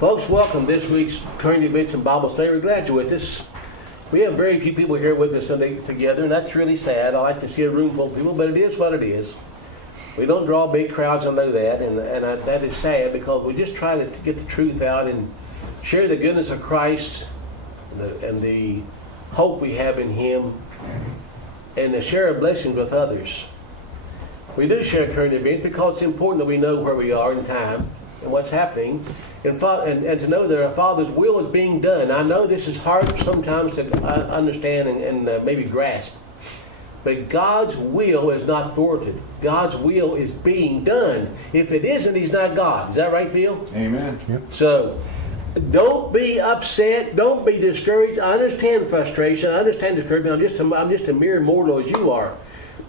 Folks, welcome this week's current events and Bible study. We're glad you're with us. We have very few people here with us Sunday together, and that's really sad. I like to see a room full of people, but it is what it is. We don't draw big crowds, I know that, and that is sad because we just try to get the truth out and share the goodness of Christ and the hope we have in Him, and to share our blessings with others. We do share current events because it's important that we know where we are in time and what's happening, and to know that our Father's will is being done. I know this is hard sometimes to understand and maybe grasp, but God's will is not thwarted. God's will is being done. If it isn't, He's not God. Is that right, Phil? Amen. Yep. So, don't be upset. Don't be discouraged. I understand frustration. I understand discouragement. I'm just a mere mortal as you are.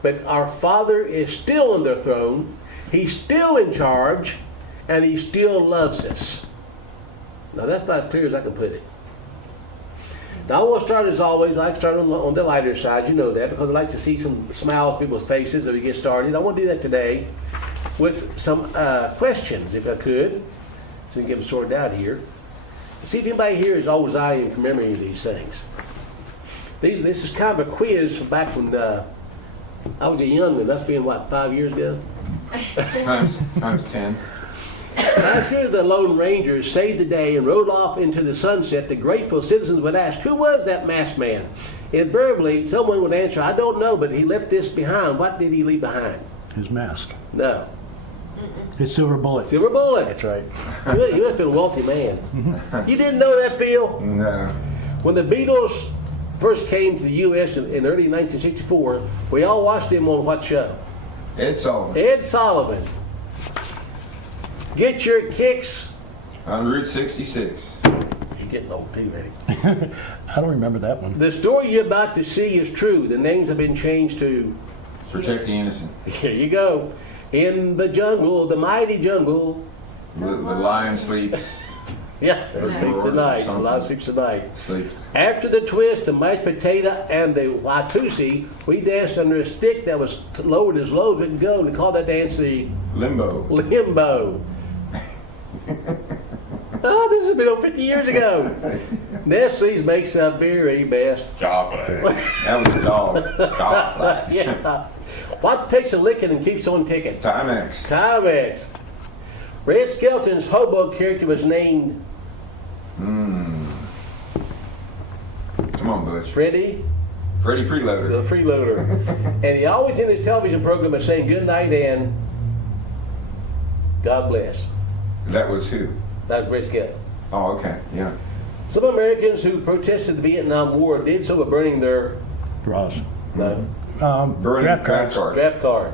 But our Father is still on the throne. He's still in charge. And He still loves us. Now that's about as clear as I can put it. Now I want to start as always. I like to start on the lighter side. You know that because I like to see some smiles on people's faces as we get started. I want to do that today with some questions, if I could, so we can get them sorted out here. See if anybody here is always I am commemorating these things. This is kind of a quiz from back when I was a young'un. That's been, 5 years ago? Times 10. After the Lone Rangers saved the day and rode off into the sunset, the grateful citizens would ask, who was that masked man? Invariably, someone would answer, I don't know, but he left this behind. What did he leave behind? His mask. No. His silver bullet. Silver bullet. That's right. You must have been a wealthy man. You didn't know that, Phil? No. When the Beatles first came to the U.S. in early 1964, we all watched them on what show? Ed Sullivan. Ed Sullivan. Get your kicks On Route 66. You're getting old too, Eddie. I don't remember that one. The story you're about to see is true. The names have been changed to... Protect the innocent. Here you go. In the jungle, the mighty jungle. The lion sleeps. Yeah, sleep tonight. A lot of sleeps tonight. Sleep. After the twist, the mashed potato and the Watusi, we danced under a stick that was lowered as low as it could go. And we call that dance the... Limbo. Limbo. Oh, this has been over 50 years ago. Nestle's makes the very best Chocolate. That was a dog. Chocolate. Yeah. What takes a licking and keeps on ticking? Timex. Timex. Red Skelton's hobo character was named Come on, Butch. Freddie Freddie Freeloader. the Freeloader. And he always in his television program was saying good night and God bless. That was who? That's Red Skelton. Oh, okay. Yeah. Some Americans who protested the Vietnam War did so by burning their Draws. Burning Draft draft cards. card. draft card.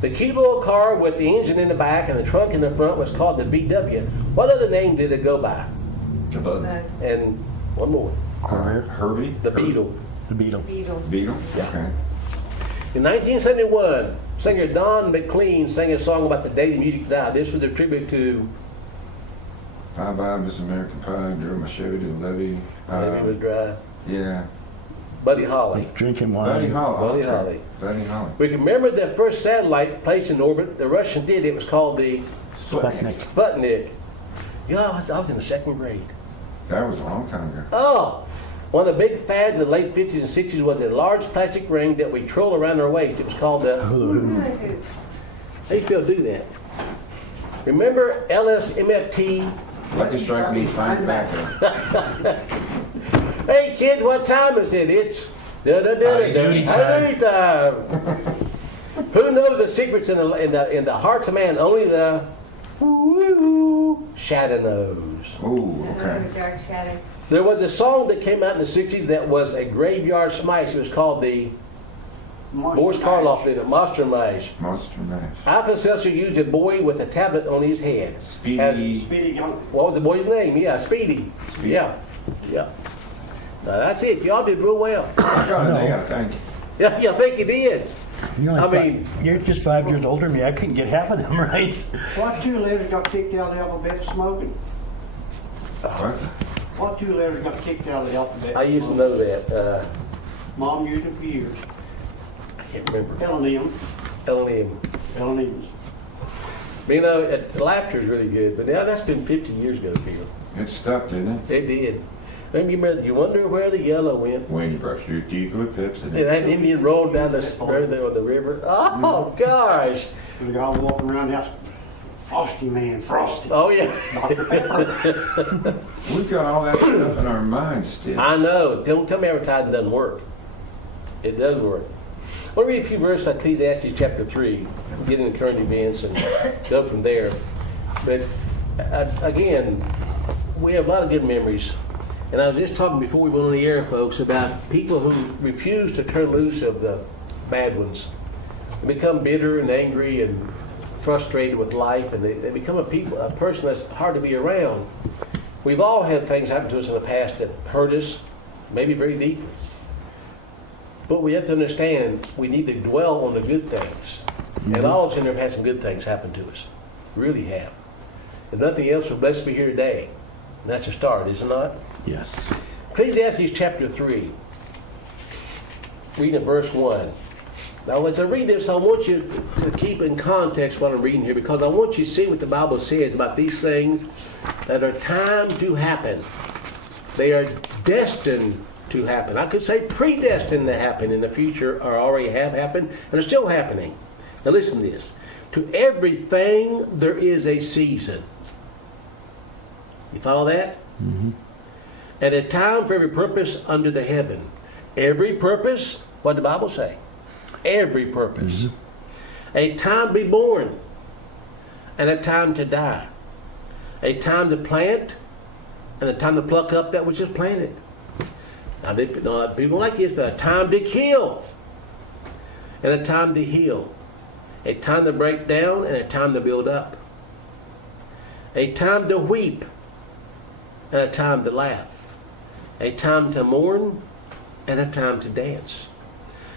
The cute little car with the engine in the back and the trunk in the front was called the VW. What other name did it go by? The bug. And one more. Herbie? The Beetle. The Beetle. Beetle? Yeah. Okay. In 1971, singer Don McLean sang a song about the day the music died. This was a tribute to Bye bye, Miss American Pie. Drove my Chevy to the levee. Maybe it was dry. Yeah. Buddy Holly. Drinking Buddy wine. Holly. Buddy That's right. Holly. Buddy Holly. We can remember that first satellite placed in orbit. The Russians did. It was called the Sputnik. Sputnik. You know, I was in the second grade. That was a long time ago. Oh, one of the big fads of the late 50s and 60s was a large plastic ring that we twirl around our waist. It was called the... Hula hoop. How do you feel do that? Remember LSMFT? Lucky Strike means fine tobacco. Hey kids, what time is it? It's Halloween time. Who knows the secrets in the hearts of man? Only the shadow knows. Ooh, okay. Dark shadows. There was a song that came out in the 60s that was a graveyard smash. It was called the Boris Karloff did it, Monster Mash. Monster Mash. Alka-Seltzer used a boy with a tablet on his head. Speedy. What was the boy's name? Yeah, Speedy. Yeah. Yeah. Now that's it. Y'all did real well. I got an A, I think. Yeah, I think you did. You're I mean- you're just 5 years older than me. I couldn't get half of them right. What two letters got kicked out of the alphabet for smoking? What? What two letters got kicked out of the alphabet? I used to know that. Mom used it for years. I can't remember. L&M. L&M. L&M's. You know, laughter is really good, but now that's been 50 years ago, Phil. It stuck, didn't it? It did. Then you remember, you wonder where the yellow went. When you brush your teeth with Pepsi. And that Indian rolled down the river. Oh, gosh. We all walking around the house, Frosty man, Frosty. Oh, yeah. Dr. Pepper. We've got all that stuff in our minds still. I know. Don't tell me advertising doesn't work. It does work. I want to read a few verses out of Ecclesiastes chapter 3, get into current events and go from there. But again, we have a lot of good memories. And I was just talking before we went on the air, folks, about people who refuse to turn loose of the bad ones. They become bitter and angry and frustrated with life, and they become a person that's hard to be around. We've all had things happen to us in the past that hurt us, maybe very deeply. But we have to understand we need to dwell on the good things. Mm-hmm. And all of us in there have had some good things happen to us. Really have. If nothing else, we're blessed to be here today. And that's a start, is it not? Yes. Ecclesiastes chapter 3, reading at verse 1. Now, as I read this, I want you to keep in context what I'm reading here, because I want you to see what the Bible says about these things that are timed to happen. They are destined to happen. I could say predestined to happen in the future, or already have happened, and are still happening. Now listen to this. To everything there is a season. You follow that? Mm-hmm. At a time for every purpose under the heaven. Every purpose, what did the Bible say? Every purpose. Mm-hmm. A time to be born, and a time to die. A time to plant, and a time to pluck up that which is planted. Now, people like this, but a time to kill, and a time to heal. A time to break down, and a time to build up. A time to weep, and a time to laugh. A time to mourn, and a time to dance.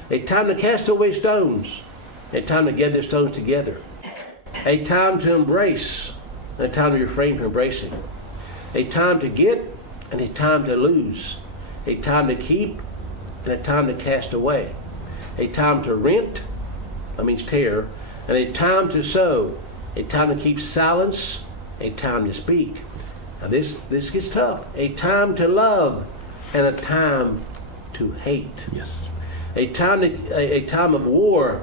A time to cast away stones, a time to gather stones together. A time to embrace, and a time to refrain from embracing. A time to get, and a time to lose. A time to keep, and a time to cast away. A time to rent, that means tear, and a time to sow. A time to keep silence, a time to speak. Now this gets tough. A time to love, and a time to hate. Yes. A time of war,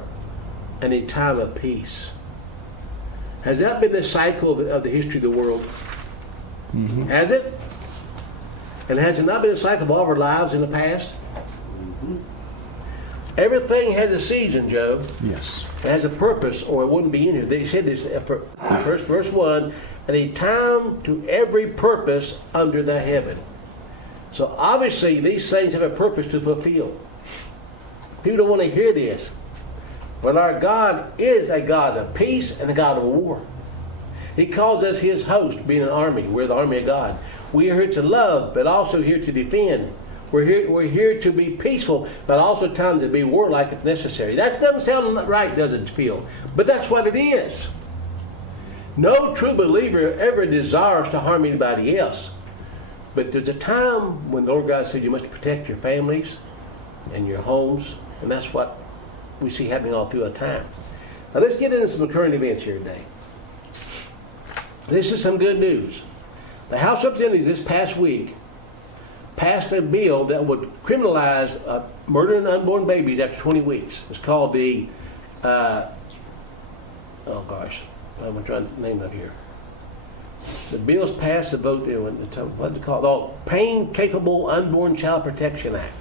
and a time of peace. Has that been the cycle of the history of the world? Mm-hmm. Has it? And has it not been a cycle of all of our lives in the past? Mm-hmm. Everything has a season, Joe. Yes. It has a purpose, or it wouldn't be in here. They said this for verse 1, and a time to every purpose under the heaven. So obviously these things have a purpose to fulfill. People don't want to hear this. But our God is a God of peace and a God of war. He calls us his host, being an army. We're the army of God. We are here to love, but also here to defend. We're here to be peaceful, but also time to be warlike if necessary. That doesn't sound right, does it, Phil? But that's what it is. No true believer ever desires to harm anybody else. But there's a time when the Lord God said you must protect your families and your homes, and that's what we see happening all through our time. Now let's get into some current events here today. This is some good news. The House of Representatives this past week passed a bill that would criminalize murdering unborn babies after 20 weeks. It's called the, I'm trying to name it here. The bill's passed the vote, what's it called? Oh, Pain Capable Unborn Child Protection Act.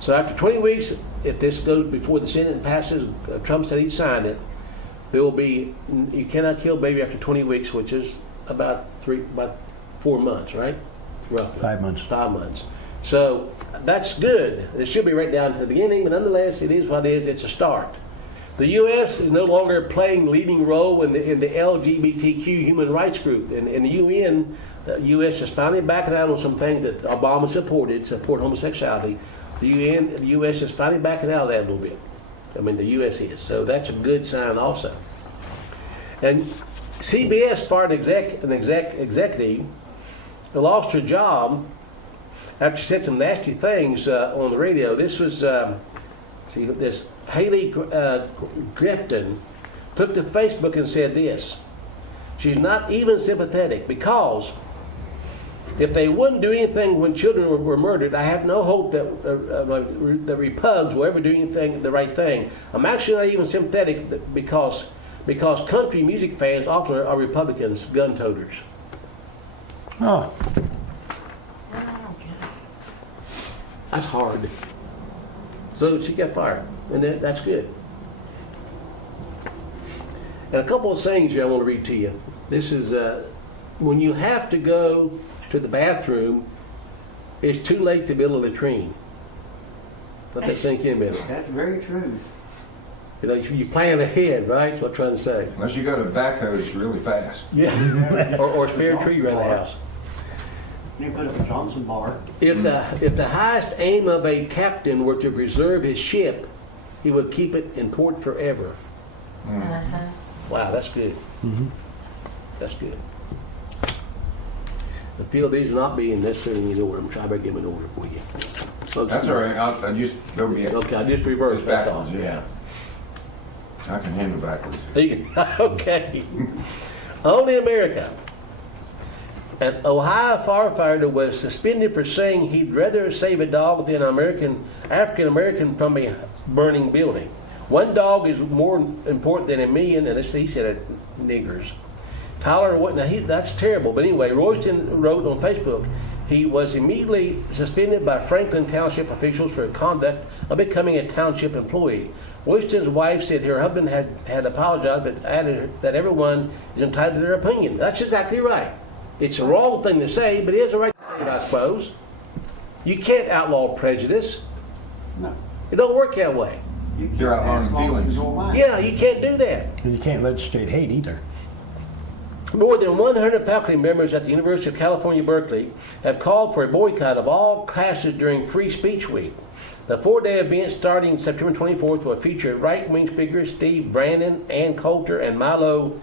So after 20 weeks, if this goes before the Senate and passes, Trump said he'd sign it, there will be, you cannot kill a baby after 20 weeks, which is about 4 months, right? Roughly. 5 months. 5 months. So that's good. It should be right down to the beginning, but nonetheless, it is what it is. It's a start. The U.S. is no longer playing leading role in the LGBTQ human rights group. In the UN, the U.S. is finally backing out on some things that Obama support homosexuality. The U.S. is finally backing out of that a little bit. I mean, the U.S. is. So that's a good sign also. And CBS fired an executive who lost her job after she said some nasty things on the radio. This was, this Haley Grifton took to Facebook and said this. She's not even sympathetic because if they wouldn't do anything when children were murdered, I have no hope that the repugs will ever do anything the right thing. I'm actually not even sympathetic because country music fans often are Republicans, gun toters. Oh, That's hard. So she got fired, and that's good. And a couple of things here I want to read to you. This is when you have to go to the bathroom, it's too late to build a latrine. Let that sink in a minute. That's very true. You know, you plan ahead, right? That's what I'm trying to say. Unless you got a backhoe really fast. Yeah. or a spare tree around the house. You put up a Johnson bar. If the highest aim of a captain were to preserve his ship, he would keep it in port forever. Wow, that's good. That's good. I feel these are not being necessarily in order. I'm trying to get them in order for you. So, That's all right. I'll just go get Okay, I just reversed. Just That's all. backwards, yeah. I can handle backwards. Okay. Only America. An Ohio firefighter was suspended for saying he'd rather save a dog than an African American from a burning building. One dog is more important than a million, and he said niggers. Tyler, that's terrible. But anyway, Royston wrote on Facebook, he was immediately suspended by Franklin Township officials for conduct of becoming a township employee. Royston's wife said her husband had apologized, but added that everyone is entitled to their opinion. That's exactly right. It's the wrong thing to say, but it is the right thing, I suppose. You can't outlaw prejudice. No. It don't work that way. You can't You're out as on long as feelings. it's all mine. Yeah, you can't do that. and you can't legislate hate either. More than 100 faculty members at the University of California, Berkeley have called for a boycott of all classes during Free Speech Week. The 4-day event starting September 24th will feature right-wing speakers Steve Brandon, Ann Coulter, and Milo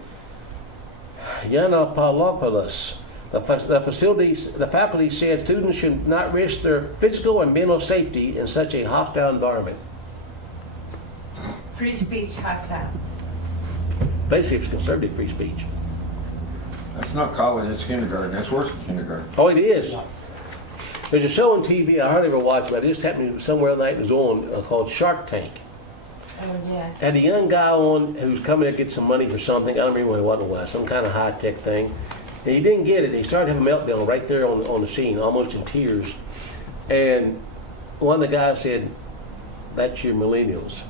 Yiannopoulos. The faculty said students should not risk their physical and mental safety in such a hostile environment. Free speech hostile. Basically, it's conservative free speech. That's not college, it's kindergarten. That's worse than kindergarten. Oh, it is. There's a show on TV I hardly ever watch, but it just happened somewhere the night it was on called Shark Tank. Oh, yeah. Had a young guy on who's coming to get some money for something. I don't remember what it was, some kind of high-tech thing. And he didn't get it. He started having a meltdown right there on the scene, almost in tears. And one of the guys said, "That's your millennials.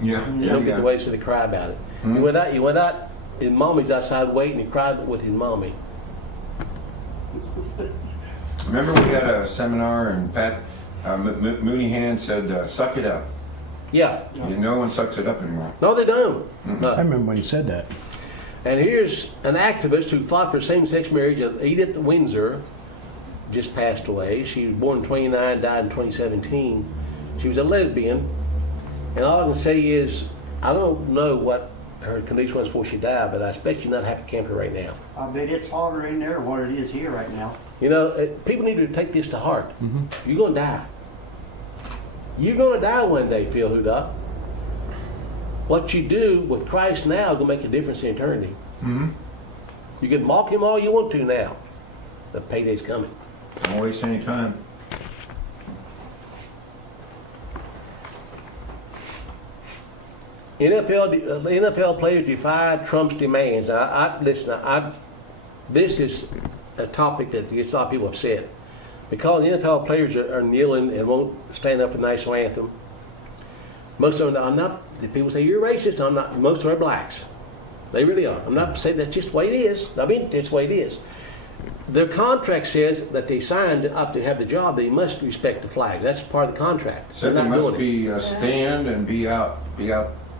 Yeah, You yeah, don't get yeah. the way so they cry about it." He went out, his mommy's outside waiting, he cried with his mommy. Remember we had a seminar and Pat Mooneyhan said, suck it up. Yeah. And no one sucks it up anymore. No, they don't. No. I remember when he said that. And here's an activist who fought for same-sex marriage. Edith Windsor just passed away. She was born in 29, died in 2017. She was a lesbian. And all I can say is, I don't know what her condition was before she died, but I expect you're not happy camping right now. I bet it's hotter in there than what it is here right now. You know, people need to take this to heart. You're going to die. You're going to die one day, Phil Hudak. What you do with Christ now is going to make a difference in eternity. You can mock him all you want to now. The payday's coming. Don't waste any time. NFL players defy Trump's demands. This is a topic that gets a lot of people upset. Because the NFL players are kneeling and won't stand up for the national anthem. Most of them, people say, you're racist. I'm not. Most of them are blacks. They really are. I'm not saying that's just the way it is. I mean, it's the way it is. Their contract says that they signed up to have the job. They must respect the flag. That's part of the contract. Said They're they not must doing it. be stand and be out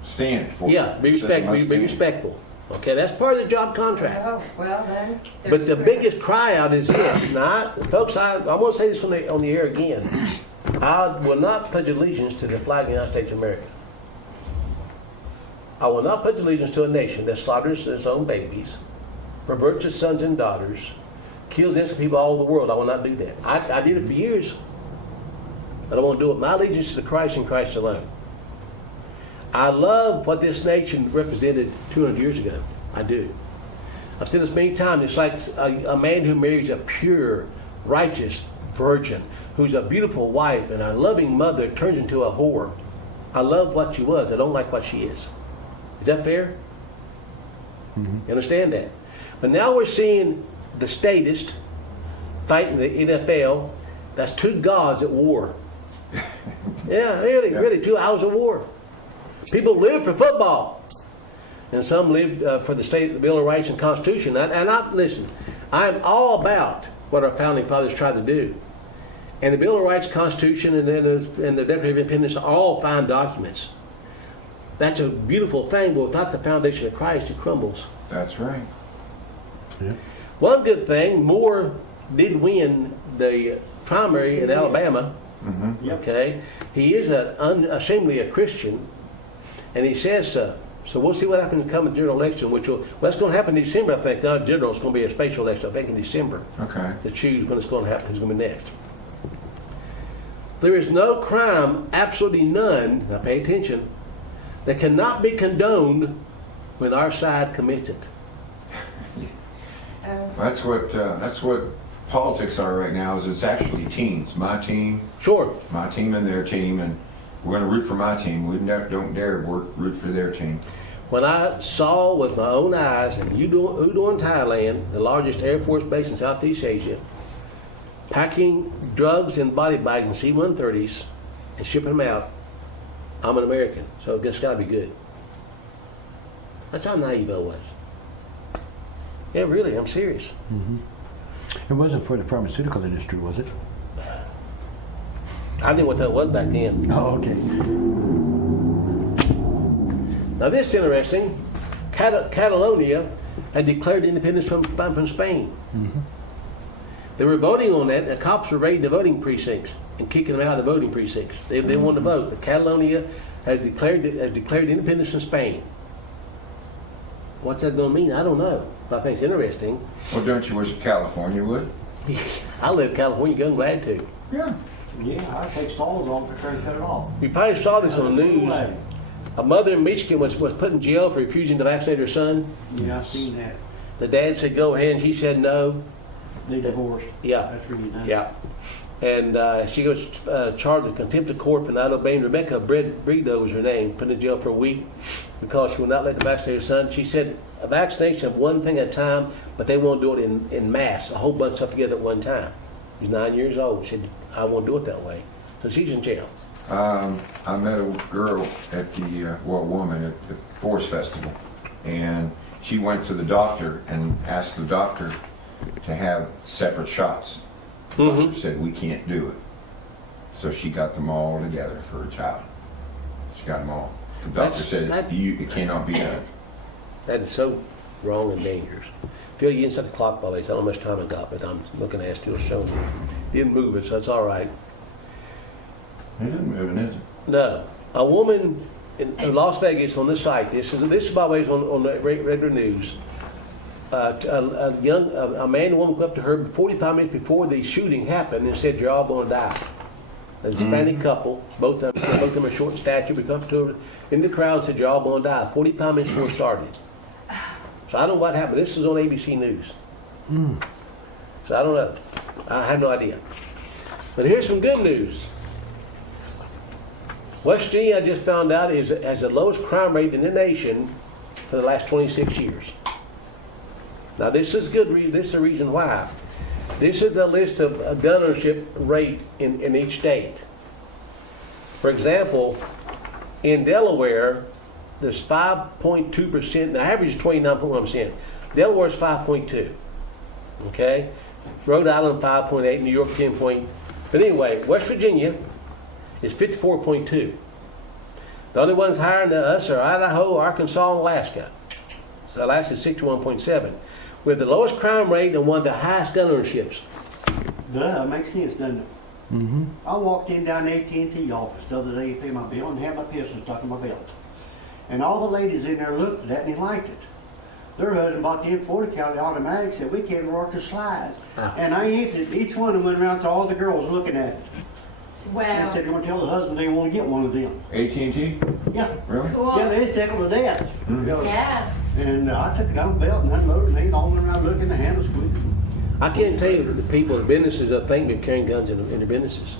stand for. Yeah, be Said they must stand. respectful. Okay, that's part of the job contract. Oh, well then. But the biggest cry out is this. Now, folks, I want to say this on the air again. I will not pledge allegiance to the flag of the United States of America. I will not pledge allegiance to a nation that slaughters its own babies, perverts its sons and daughters, kills innocent people all over the world. I will not do that. I did it for years. I don't want to do it. My allegiance is to Christ and Christ alone. I love what this nation represented 200 years ago. I do. I've said this many times. It's like a man who marries a pure, righteous virgin, who's a beautiful wife and a loving mother, turns into a whore. I love what she was. I don't like what she is. Is that fair? You understand that? But now we're seeing the statist fighting the NFL. That's two gods at war. Yeah, really, 2 hours of war. People live for football, and some live for the state, the Bill of Rights and Constitution. Listen, I'm all about what our founding fathers tried to do, and the Bill of Rights, Constitution, and the Declaration of Independence are all fine documents. That's a beautiful thing, but without the foundation of Christ, it crumbles. That's right. Yeah. One good thing, Moore did win the primary in Alabama. Yep. Okay, he is unashamedly a Christian, and he says so. So we'll see what happens in the coming general election, that's going to happen in December. I think not general. It's going to be a special election. I think in December Okay. to choose when it's going to happen. Who's going to be next? There is no crime, absolutely none. Now pay attention. That cannot be condoned when our side commits it. That's what politics are right now. Is it's actually teams. My team, Sure. my team, and their team, and we're going to root for my team. We don't dare root for their team. When I saw with my own eyes in Udon, Thailand, the largest Air Force base in Southeast Asia, packing drugs in body bags and C-130s and shipping them out, I'm an American, so it's got to be good. That's how naive I was. Yeah, really, I'm serious. It wasn't for the pharmaceutical industry, was it? I knew what that was back then. Oh, okay. Now this is interesting. Catalonia had declared independence from Spain. They were voting on that, and the cops were raiding the voting precincts and kicking them out of the voting precincts. They wanted to vote. But Catalonia had declared independence from Spain. What's that going to mean? I don't know. But I think it's interesting. Well, don't you wish California would? I live in California, I'm glad to. Yeah. Yeah, I take saws off and try to cut it off. You probably saw this on the news. A mother in Michigan was put in jail for refusing to vaccinate her son. Yeah, I seen that. The dad said go ahead, and she said no. They divorced. Yeah. That's really nice. Yeah. And she was charged with contempt of court for not obeying. Rebecca Brito was her name, put in jail for a week because she would not let the vaccinate her son. She said a vaccination of one thing at a time, but they won't do it in mass, a whole bunch of stuff together at one time. She's 9 years old. She said, I won't do it that way. So she's in jail. I met a girl at woman at the Forest Festival, and she went to the doctor and asked the doctor to have separate shots. The doctor said, we can't do it. So she got them all together for her child. She got them all. The doctor said it cannot be done. That is so wrong and dangerous. Phil, you inside the clock, by the way. I don't know how much time I got, but I'm looking at it, still showing you. Didn't move it, so it's all right. It isn't moving, is it? No. A woman in Las Vegas on this site, this is by the way, on the regular news. A man and woman went up to her 45 minutes before the shooting happened and said, you're all going to die. A Hispanic couple, both of them are short in stature, we come up to her in the crowd and said, you're all going to die, 45 minutes before it started. So I don't know what happened. This is on ABC News. So I don't know. I have no idea. But here's some good news. West Virginia, I just found out, has the lowest crime rate in the nation for the last 26 years. Now this is good. This is the reason why. This is a list of gun ownership rate in each state. For example, in Delaware, there's 5.2%. The average is 29.1%. Delaware is 5.2. Okay, Rhode Island 5.8, New York 10. But anyway, West Virginia is 54.2. The only ones higher than us are Idaho, Arkansas, and Alaska. So Alaska is 61.7. We have the lowest crime rate and one of the highest gun ownerships. Duh, makes sense, doesn't it? I walked in down the AT&T office the other day to pay my bill and had my pistol stuck in my belt. And all the ladies in there looked at it and they liked it. Their husband bought the M40 caliber automatic, said, we can't work the slides. And I answered, each one of them went around to all the girls looking at it. They Well, said they want to tell the husband they want to get one of them. AT&T? Yeah. Really? cool. Yeah, they just tickled to death. Yeah. And I took it down the belt and unloaded and they all went around looking, the handle squeaked. I can't tell you the people, the businesses that think they're carrying guns in their businesses.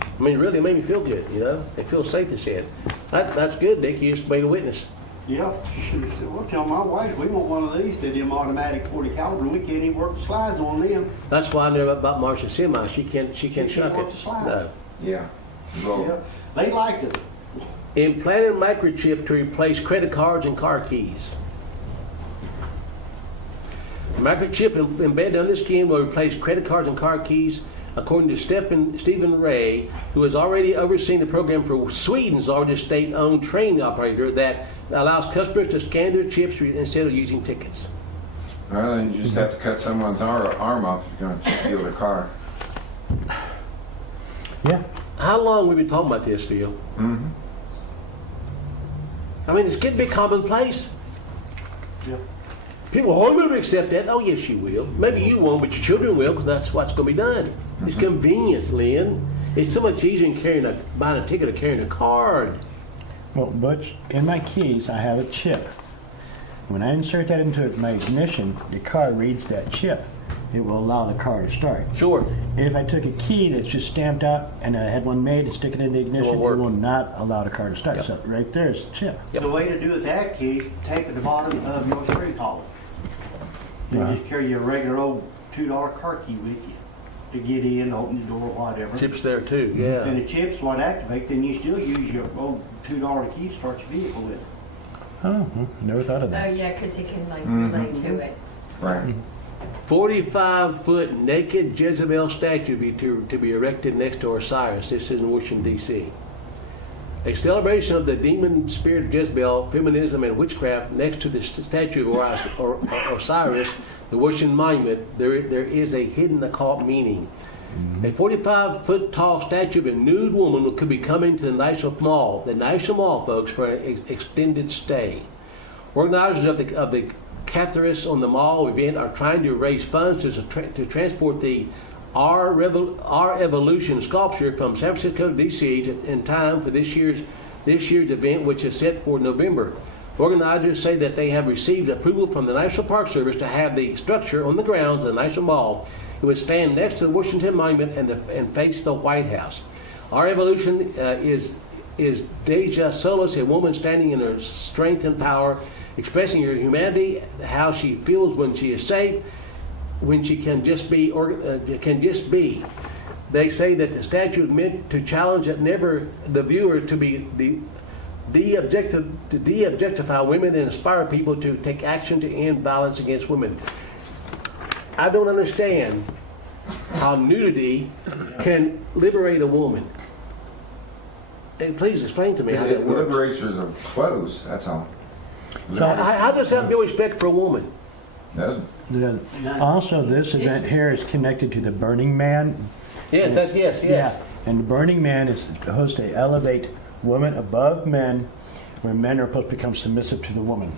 I mean, really, it made me feel good, you know? They feel safe, they said. That's good, Nick, you just made a witness. Yeah. She said, well, tell my wife, we want one of these. They're them automatic 40 caliber. We can't even work the slides on them. That's why I knew about Marcia Semi. She can't can't shuck work it. the slide. No. Yeah. Well, Yeah. They liked it. Implanted microchip to replace credit cards and car keys. Microchip embedded on this skin will replace credit cards and car keys, according to Stephen Ray, who has already overseen the program for Sweden's largest state-owned train operator that allows customers to scan their chips instead of using tickets. well, then you just have to cut someone's arm off if you're going to steal their car. Yeah. How long have we been talking about this, Phil? Mm-hmm. I mean, it's getting to be commonplace. Yeah. People won't going to accept that. Oh, yes, you will. Maybe you won't, but your children will, because that's what's going to be done. It's convenient, Lynn. It's so much easier than buying a ticket or carrying a card. Well, Butch, in my keys, I have a chip. When I insert that into my ignition, the car reads that chip. It will allow the car to start. Sure. If I took a key that's just stamped out and I had one made to stick it in the ignition, it work. will not allow the car to start. Yep. So right there's the chip. Yep. The way to do it that key, tape at the bottom of your screen collar. Then Uh-huh. just carry your regular old $2 car key with you to get in, open the door, whatever. Chips there, too. And Yeah. the chips what activate, then you still use your old $2 key to start your vehicle with. Oh, never thought of Oh, that. yeah, because you can like relate to it. Right. 45-foot naked Jezebel statue to be erected next to Osiris. This is in Washington, D.C. A celebration of the demon spirit of Jezebel, feminism, and witchcraft next to the statue of Osiris, the Washington Monument, there is a hidden occult meaning. A 45-foot tall statue of a nude woman could be coming to the National Mall. The National Mall, folks, for an extended stay. Organizers of the Catharis on the mall event are trying to raise funds to transport the Our Evolution sculpture from San Francisco to D.C. in time for this year's event, which is set for November. Organizers say that they have received approval from the National Park Service to have the structure on the grounds of the National Mall. It would stand next to the Washington Monument and face the White House. Our Evolution is Deja Solis, a woman standing in her strength and power, expressing her humanity, how she feels when she is safe, when she can just be. They say that the statue is meant to challenge the viewer to de-objectify women and inspire people to take action to end violence against women. I don't understand how nudity can liberate a woman. And please explain to me how that It works. liberates her of clothes, that's all. How does that build respect for a woman? Doesn't. Also, this event here is connected to the Burning Man. Yes. Yeah, and the Burning Man is supposed to elevate women above men, where men are supposed to become submissive to the woman.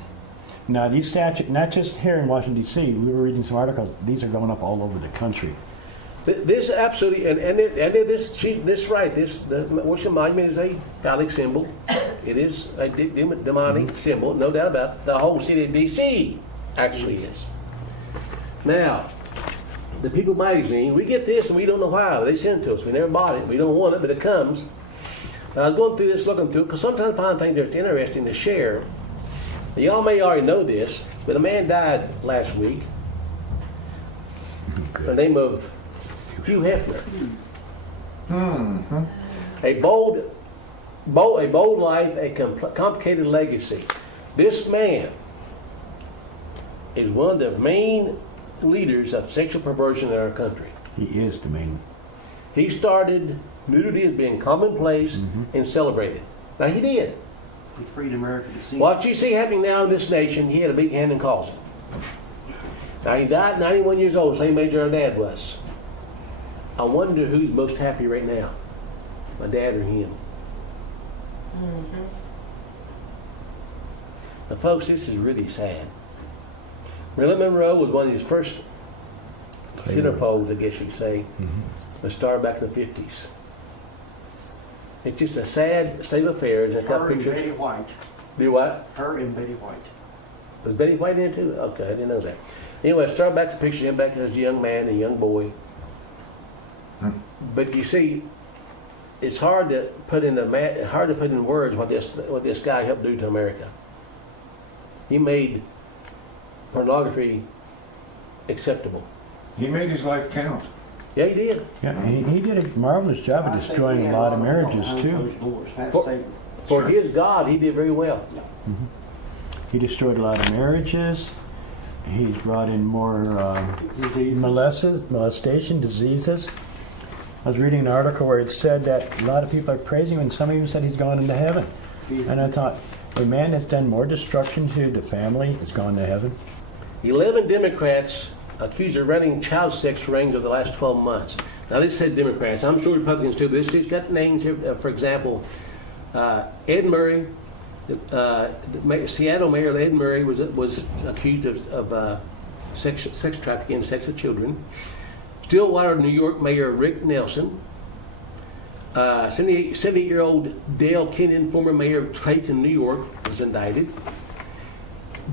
Now, these statues, not just here in Washington, D.C., we were reading some articles, these are going up all over the country. This absolutely, the Washington Monument is a phallic symbol. It is a demonic symbol, no doubt about it. The whole city of D.C. actually is. Now, the People magazine, we get this and we don't know why. They send it to us. We never bought it. We don't want it, but it comes. And I was going through this, looking through it, because sometimes I find things that's interesting to share. Now, y'all may already know this, but a man died last week. The name of Hugh Hefner. A bold life, a complicated legacy. This man is one of the main leaders of sexual perversion in our country. He is the main. He started nudity as being commonplace and celebrated. Now he did. He freed America to see. What you see happening now in this nation, he had a big hand in causing. Now he died 91 years old, same age our dad was. I wonder who's most happy right now, my dad or him. Now folks, this is really sad. Marilyn Monroe was one of his first centerfolds, I guess you'd say, a star back in the 50s. It's just a sad state of affairs. And it's got Her and Betty pictures. White. Do what? Her and Betty White. Was Betty White in it too? Okay, I didn't know that. Anyway, start back to the picture, him back as a young man, a young boy. But you see, it's hard to put in words what this guy helped do to America. He made pornography acceptable. He made his life count. Yeah, he did. Yeah, he did a marvelous job of I think destroying he a had lot of people marriages behind too. those doors. That's For- Satan. For Sure. his God, he did very well. He destroyed a lot of marriages. He's brought in more Diseases. molestation, diseases. I was reading an article where it said that a lot of people are praising him, and some even said he's gone into heaven. And I thought, a man that's done more destruction to the family has gone to heaven. 11 Democrats accused of running child sex rings over the last 12 months. Now, this said Democrats. I'm sure Republicans too. But this has got names here. For example, Ed Murray, Seattle Mayor Ed Murray was accused of sex trafficking and sex with children. Stillwater, New York Mayor Rick Nelson. 78-year-old Dale Kenyon, former mayor of Clayton, New York, was indicted.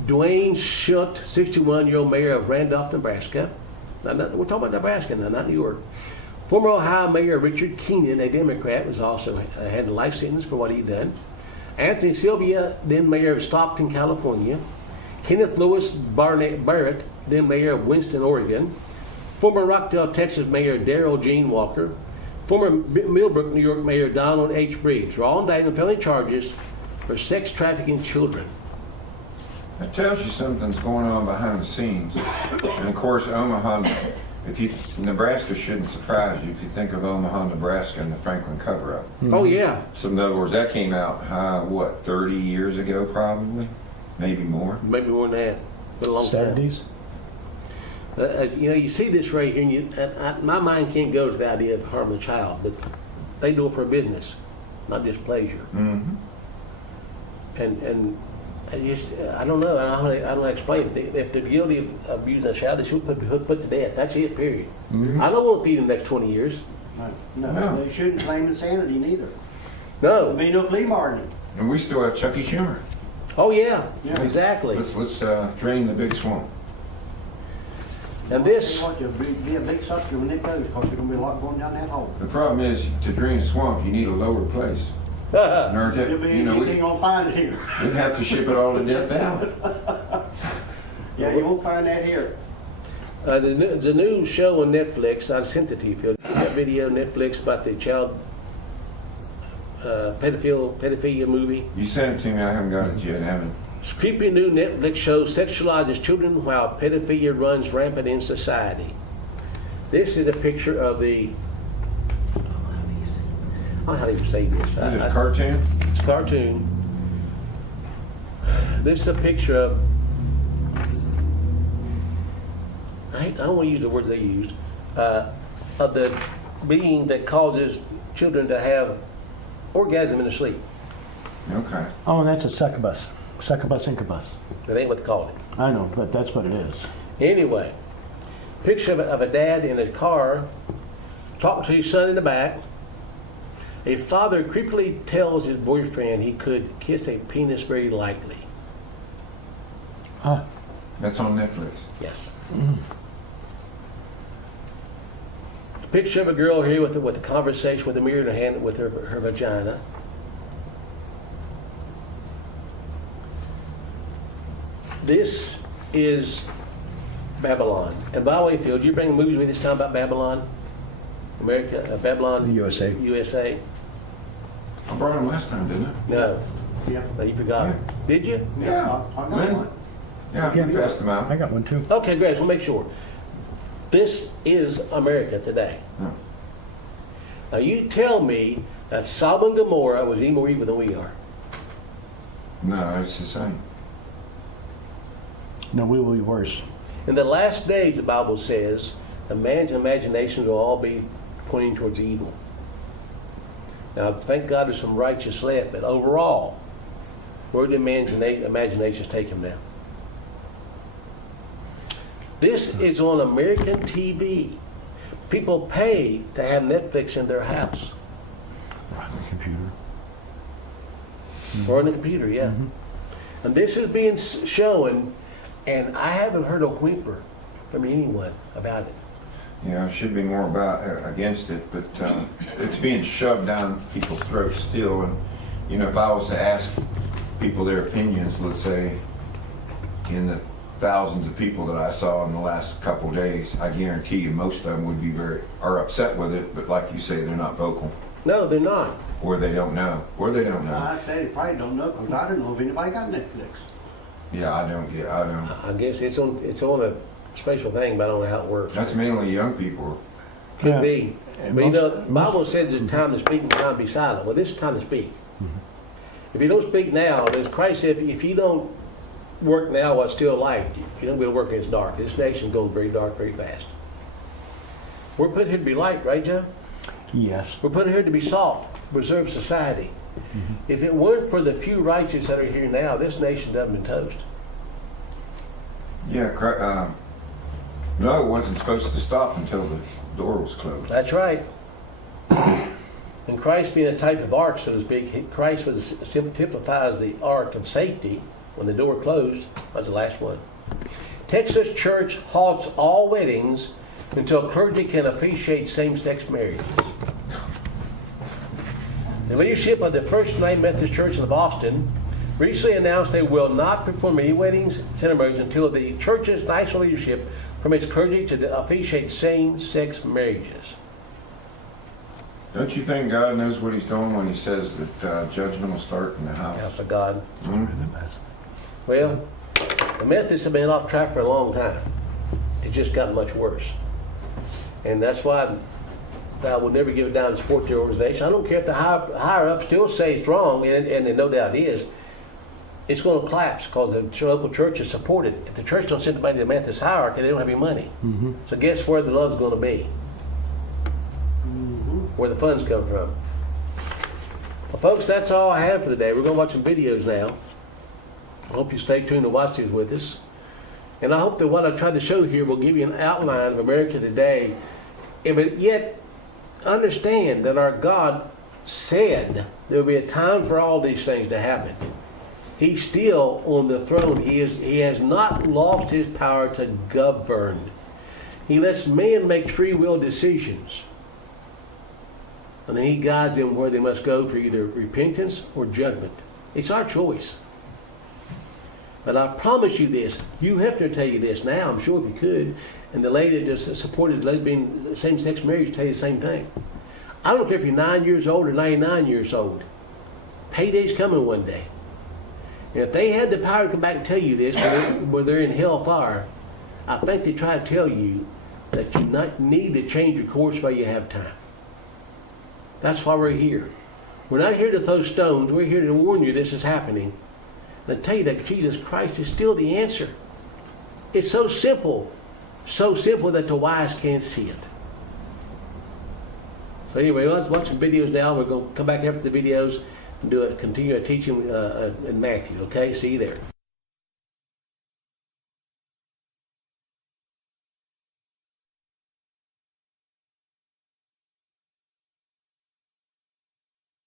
Dwayne Schutt, 61-year-old mayor of Randolph, Nebraska. We're talking about Nebraska now, not New York. Former Ohio Mayor Richard Keenan, a Democrat, was also had a life sentence for what he'd done. Anthony Sylvia, then mayor of Stockton, California. Kenneth Lewis Barrett, then mayor of Winston, Oregon. Former Rockdale, Texas Mayor Darrell Gene Walker. Former Millbrook, New York Mayor Donald H. Briggs were all indicted on felony charges for sex trafficking children. It tells you something's going on behind the scenes. And of course, Omaha, Nebraska shouldn't surprise you if you think of Omaha, Nebraska and the Franklin cover-up. Oh, yeah. So in other words, that came out, 30 years ago probably? Maybe more. Maybe more than that. Been a long time. 70s. You see this right here, and my mind can't go to the idea of harming a child, but they do it for business, not just pleasure. Mm-hmm. And I don't know. I don't know how to explain it. If they're guilty of abusing a child, they should be put to death. That's it, period. I don't want to feed them the next 20 years. No, they shouldn't claim insanity neither. No. There'll be no plea bargaining. And we still have Chucky Schumer. Oh, yeah. Yeah. Exactly. Let's drain the big swamp. And this, There'll be a big sucker when it goes, because there's going to be a lot going down that hole. The problem is, to drain a swamp, you need a lower place. In order There'll be to, anything going to find it here. we'd have to ship it all to Death Valley. Yeah, you won't find that here. the new show on Netflix, I sent it to you, Phil. That video on Netflix about the child pedophilia movie. You sent it to me, I haven't got it yet, haven't. This creepy new Netflix show sexualizes children while pedophilia runs rampant in society. This is a picture of the. I don't know how to even say this. Is it a cartoon? It's a cartoon. This is a picture of. I don't want to use the words they used. Of the being that causes children to have orgasm in their sleep. Okay. Oh, and that's a succubus. Succubus incubus. That ain't what they call it. I know, but that's what it is. Anyway, picture of a dad in a car talking to his son in the back. A father creepily tells his boyfriend he could kiss a penis very lightly. Ah, That's on Netflix. Yes. Picture of a girl here with a conversation with a mirror in her hand with her vagina. This is Babylon. And by the way, Phil, did you bring a movie with this time about Babylon? America, Babylon? USA. USA? I brought him last time, didn't I? No. Yeah. No, you forgot. Did you? Yeah. I got When? one. Yeah, Yeah. you passed them out. I got one too. Okay, great. We'll make sure. This is America today. Yeah. Now you tell me that Sodom and Gomorrah was any more evil than we are. No, it's the same. No, we will be worse. In the last days, the Bible says, a man's imaginations will all be pointing towards evil. Now, thank God there's some righteous left, but overall, where did man's imaginations take him now? This is on American TV. People pay to have Netflix in their house. Computer. or on the computer, yeah. And this is being shown, and I haven't heard a whimper from anyone about it. Yeah, it should be more about against it, but it's being shoved down people's throats still. And you know, if I was to ask people their opinions, let's say in the thousands of people that I saw in the last couple of days, I guarantee you most of them would be are upset with it. But like you say, they're not vocal, No, they're not. or they don't know, I say they probably don't know because I don't know if anybody got Netflix. Yeah, I don't. Yeah, I don't. I guess it's on a special thing, but I don't know how it works. That's mainly young people. Could Yeah. be. And But you know, most- the Bible says there's a time to speak and time to be silent. Well, this is time to speak. If you don't speak now, as Christ said, if you don't work now while it's still light, you don't be able to work when it's dark. This nation's going very dark very fast. We're put here to be light, right, Joe? Yes. We're put here to be salt, preserve society. If it weren't for the few righteous that are here now, this nation doesn't been toast. Yeah, no, it wasn't supposed to stop until the door was closed. That's right. And Christ being a type of ark, so to speak, Christ was typifies the ark of safety when the door closed. That's the last one. Texas church halts all weddings until clergy can officiate same-sex marriages. The leadership of the First United Methodist Church in Boston recently announced they will not perform any weddings ceremonies until the church's national leadership permits clergy to officiate same-sex marriages. Don't you think God knows what He's doing when He says that judgment will start in the house? House of God. Hmm? Well, the Methodists have been off track for a long time. It's just gotten much worse. And that's why I would never give it down to support the organization. I don't care if the higher ups still say it's wrong, and no doubt it is. It's going to collapse because the local church is supported. If the church don't send anybody to the Methodist hierarchy, they don't have any money. So guess where the love's going to be? Where the funds come from. Well, folks, that's all I have for the day. We're going to watch some videos now. I hope you stay tuned to watch these with us. And I hope that what I tried to show here will give you an outline of America today. But yet, understand that our God said there will be a time for all these things to happen. He's still on the throne. He has not lost his power to govern. He lets man make free will decisions. And then he guides them where they must go for either repentance or judgment. It's our choice. But I promise you this, you have to tell you this now, I'm sure if you could, and the lady that just supported lesbian same-sex marriage tell you the same thing. I don't care if you're 9 years old or 99 years old. Payday's coming one day. And if they had the power to come back and tell you this, where they're in hellfire, I think they try to tell you that you need to change your course while you have time. That's why we're here. We're not here to throw stones. We're here to warn you this is happening. And I tell you that Jesus Christ is still the answer. It's so simple that the wise can't see it. So anyway, let's watch some videos now. We're going to come back after the videos and continue our teaching in Matthew. Okay, see you there.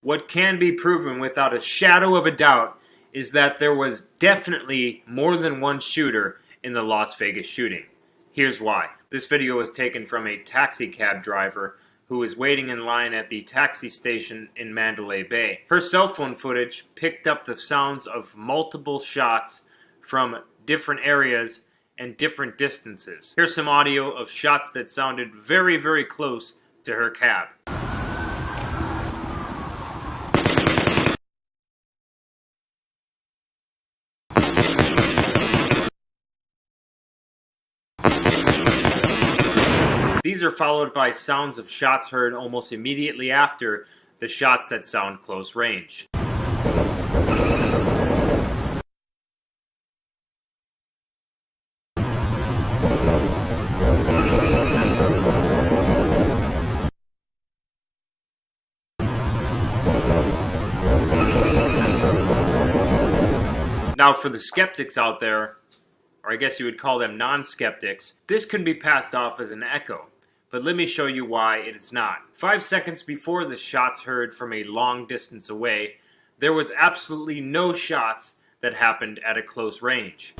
What can be proven without a shadow of a doubt is that there was definitely more than one shooter in the Las Vegas shooting. Here's why. This video was taken from a taxi cab driver who was waiting in line at the taxi station in Mandalay Bay. Her cell phone footage picked up the sounds of multiple shots from different areas and different distances. Here's some audio of shots that sounded very, very close to her cab. These are followed by sounds of shots heard almost immediately after the shots that sound close range. Now for the skeptics out there, or I guess you would call them non-skeptics, this can be passed off as an echo. But let me show you why it is not. 5 seconds before the shots heard from a long distance away, there was absolutely no shots that happened at a close range.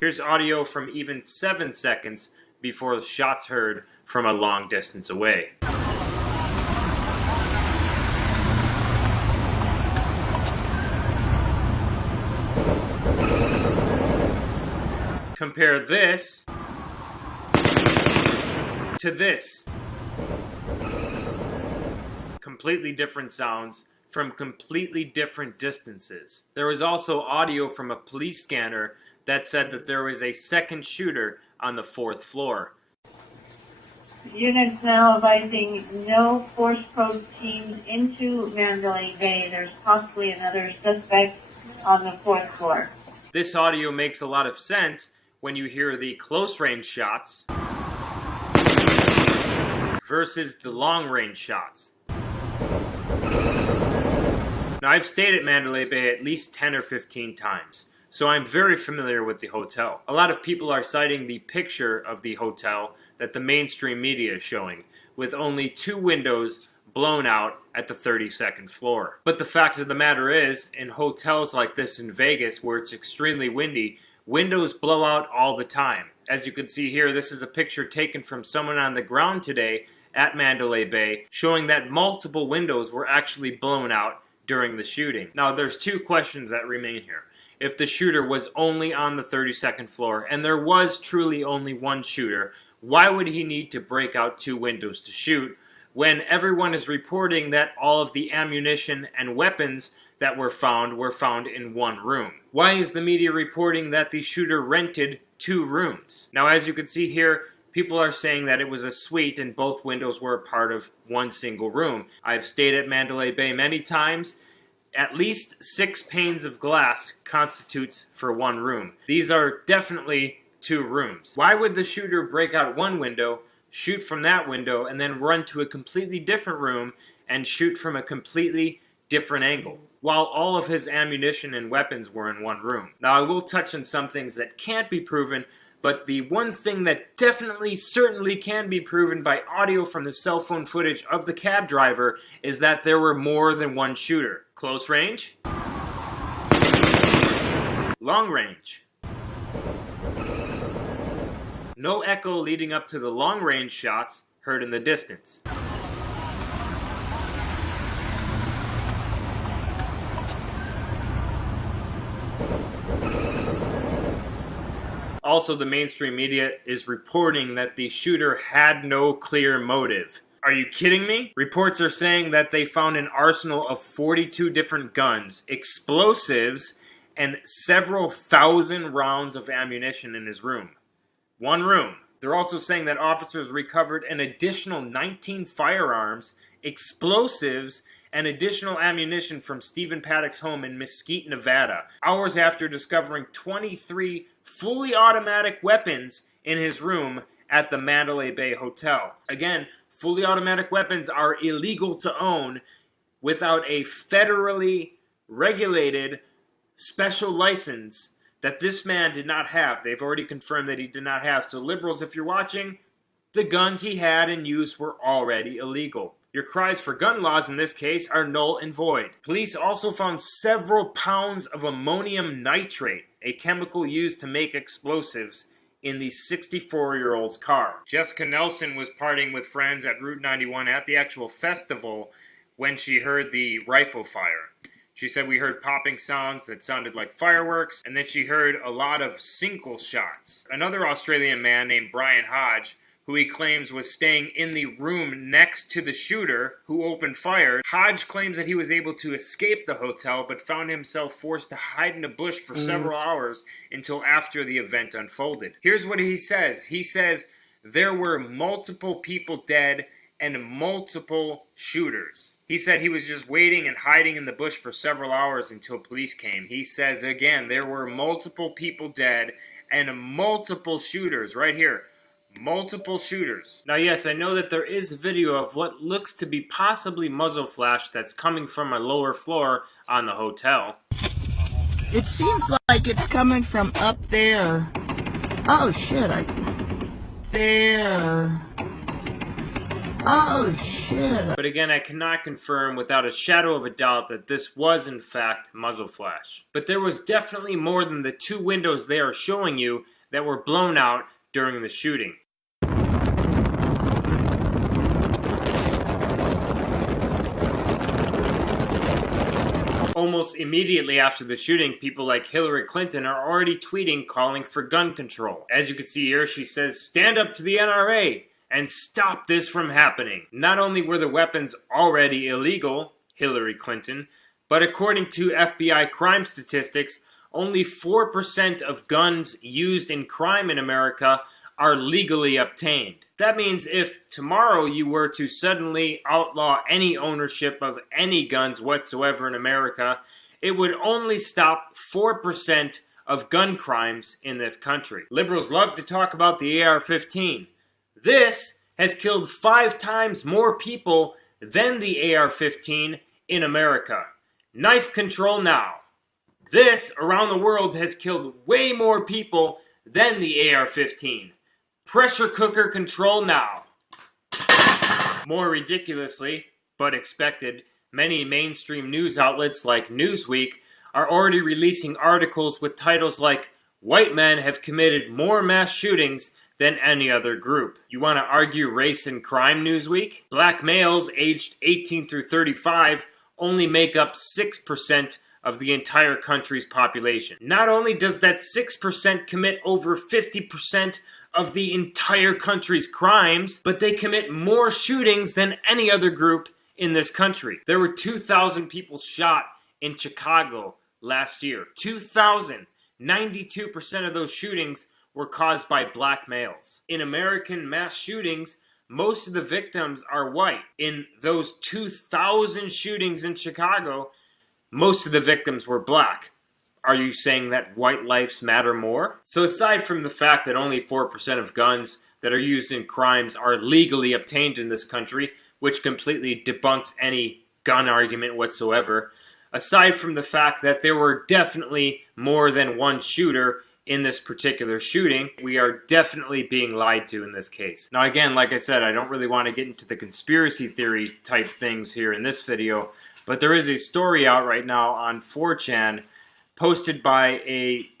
Here's audio from even 7 seconds before the shots heard from a long distance away. Compare this to this. Completely different sounds from completely different distances. There was also audio from a police scanner that said that there was a second shooter on the 4th floor. Units now advising no force probe teams into Mandalay Bay. There's possibly another suspect on the 4th floor. This audio makes a lot of sense when you hear the close range shots versus the long range shots. Now, I've stayed at Mandalay Bay at least 10 or 15 times, so I'm very familiar with the hotel. A lot of people are citing the picture of the hotel that the mainstream media is showing, with only 2 windows blown out at the 32nd floor. But the fact of the matter is, in hotels like this in Vegas, where it's extremely windy, windows blow out all the time. As you can see here, this is a picture taken from someone on the ground today at Mandalay Bay, showing that multiple windows were actually blown out during the shooting. Now, there's 2 questions that remain here. If the shooter was only on the 32nd floor, and there was truly only one shooter, why would he need to break out 2 windows to shoot when everyone is reporting that all of the ammunition and weapons that were found in one room? Why is the media reporting that the shooter rented 2 rooms? Now, as you can see here, people are saying that it was a suite and both windows were a part of one single room. I've stayed at Mandalay Bay many times. At least 6 panes of glass constitutes for one room. These are definitely 2 rooms. Why would the shooter break out one window, shoot from that window, and then run to a completely different room and shoot from a completely different angle, while all of his ammunition and weapons were in one room? Now, I will touch on some things that can't be proven, but the one thing that definitely, certainly can be proven by audio from the cell phone footage of the cab driver is that there were more than one shooter. Close range, long range. No echo leading up to the long range shots heard in the distance. Also, the mainstream media is reporting that the shooter had no clear motive. Are you kidding me? Reports are saying that they found an arsenal of 42 different guns, explosives, and several thousand rounds of ammunition in his room. One room. They're also saying that officers recovered an additional 19 firearms, explosives, and additional ammunition from Stephen Paddock's home in Mesquite, Nevada, hours after discovering 23 fully automatic weapons in his room at the Mandalay Bay Hotel. Again, fully automatic weapons are illegal to own without a federally regulated special license that this man did not have. They've already confirmed that he did not have. So liberals, if you're watching, the guns he had and used were already illegal. Your cries for gun laws in this case are null and void. Police also found several pounds of ammonium nitrate, a chemical used to make explosives, in the 64-year-old's car. Jessica Nelson was partying with friends at Route 91 at the actual festival when she heard the rifle fire. She said, "We heard popping sounds that sounded like fireworks, and then she heard a lot of single shots." Another Australian man named Brian Hodge, who he claims was staying in the room next to the shooter who opened fire. Hodge claims that he was able to escape the hotel, but found himself forced to hide in a bush for several hours until after the event unfolded. Here's what he says. He says, there were multiple people dead and multiple shooters. He said he was just waiting and hiding in the bush for several hours until police came. He says, again, there were multiple people dead and multiple shooters. Right here. Multiple shooters. Now, yes, I know that there is video of what looks to be possibly muzzle flash that's coming from a lower floor on the hotel. It seems like it's coming from up there. Oh, shit. There. Oh, shit. But again, I cannot confirm without a shadow of a doubt that this was in fact muzzle flash. But there was definitely more than the 2 windows they are showing you that were blown out during the shooting. Almost immediately after the shooting, people like Hillary Clinton are already tweeting calling for gun control. As you can see here, she says, "Stand up to the NRA and stop this from happening." Not only were the weapons already illegal, Hillary Clinton, but according to FBI crime statistics, only 4% of guns used in crime in America are legally obtained. That means if tomorrow you were to suddenly outlaw any ownership of any guns whatsoever in America, it would only stop 4% of gun crimes in this country. Liberals love to talk about the AR-15. This has killed 5 times more people than the AR-15 in America. Knife control now. This, around the world, has killed way more people than the AR-15. Pressure cooker control now. More ridiculously, but expected, many mainstream news outlets like Newsweek are already releasing articles with titles like, "White men have committed more mass shootings than any other group." You want to argue race and crime, Newsweek? Black males aged 18 through 35 only make up 6% of the entire country's population. Not only does that 6% commit over 50% of the entire country's crimes, but they commit more shootings than any other group in this country. There were 2,000 people shot in Chicago last year. 2,000. 92% of those shootings were caused by black males. In American mass shootings, most of the victims are white. In those 2,000 shootings in Chicago, most of the victims were black. Are you saying that white lives matter more? So aside from the fact that only 4% of guns that are used in crimes are legally obtained in this country, which completely debunks any gun argument whatsoever, aside from the fact that there were definitely more than one shooter in this particular shooting, we are definitely being lied to in this case. Now again, like I said, I don't really want to get into the conspiracy theory type things here in this video, but there is a story out right now on 4chan posted by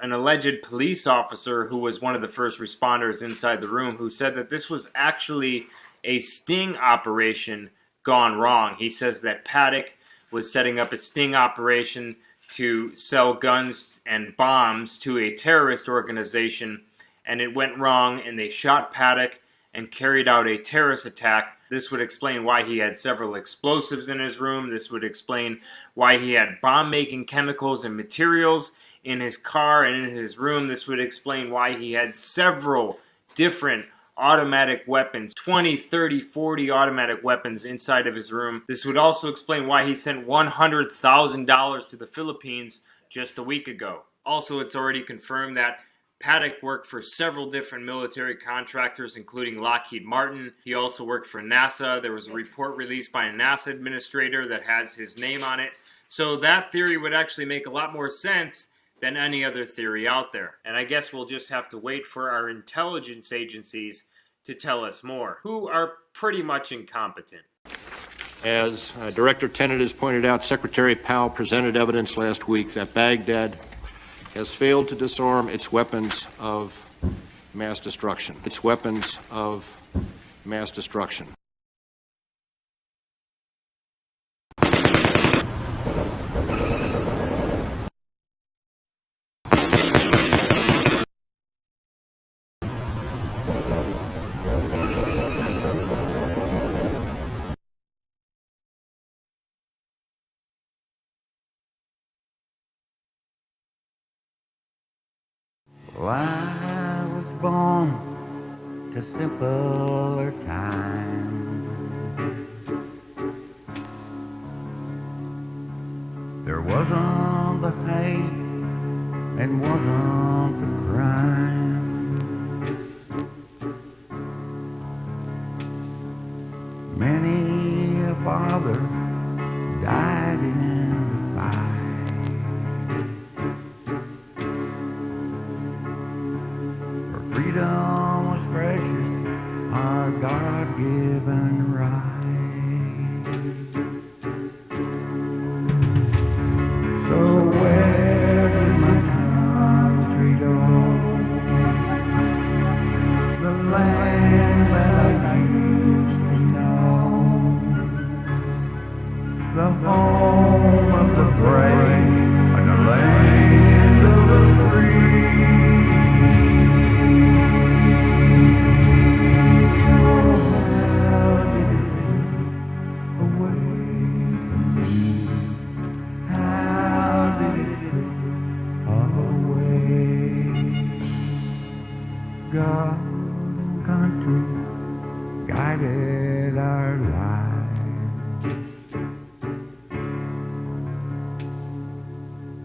an alleged police officer who was one of the first responders inside the room, who said that this was actually a sting operation gone wrong. He says that Paddock was setting up a sting operation to sell guns and bombs to a terrorist organization, and it went wrong, and they shot Paddock and carried out a terrorist attack. This would explain why he had several explosives in his room. This would explain why he had bomb-making chemicals and materials in his car and in his room. This would explain why he had several different automatic weapons, 20, 30, 40 automatic weapons inside of his room. This would also explain why he sent $100,000 to the Philippines just a week ago. Also, it's already confirmed that Paddock worked for several different military contractors, including Lockheed Martin. He also worked for NASA. There was a report released by a NASA administrator that has his name on it. So that theory would actually make a lot more sense than any other theory out there. And I guess we'll just have to wait for our intelligence agencies to tell us more, who are pretty much incompetent. As Director Tenet has pointed out, Secretary Powell presented evidence last week that Baghdad has failed to disarm its weapons of mass destruction. Its weapons of mass destruction. Well, I was born to simpler times. There wasn't the hate and wasn't the crime. Many a father died in the fight. Freedom was precious, our God-given right. God and country guided our lives.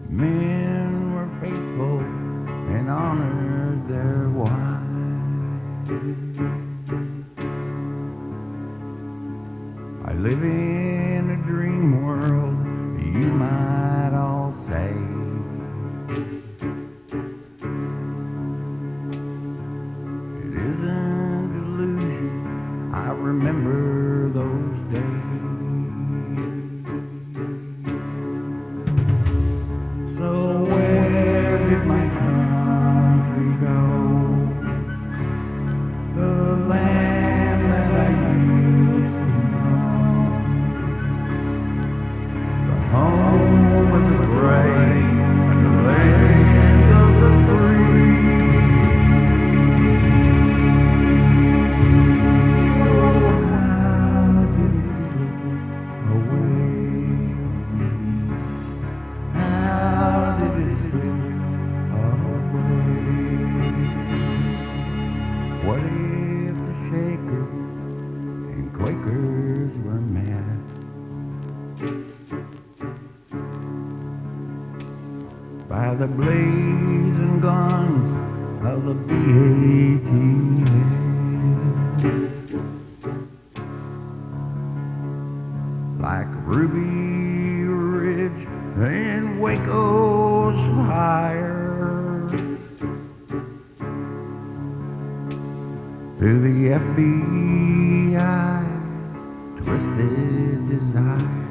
Men were faithful and honored their wives. I live in a dream world, you might all say. It isn't delusion, I remember those days. So where did my country go? The land that I used to know. The home of the brave and the land of the free. Oh, how did it slip away? How did it slip away? What if the Shakers and Quakers were mad? By the blazing guns of the BATF. Like Ruby Ridge and Waco's fire, through the FBI's twisted desire.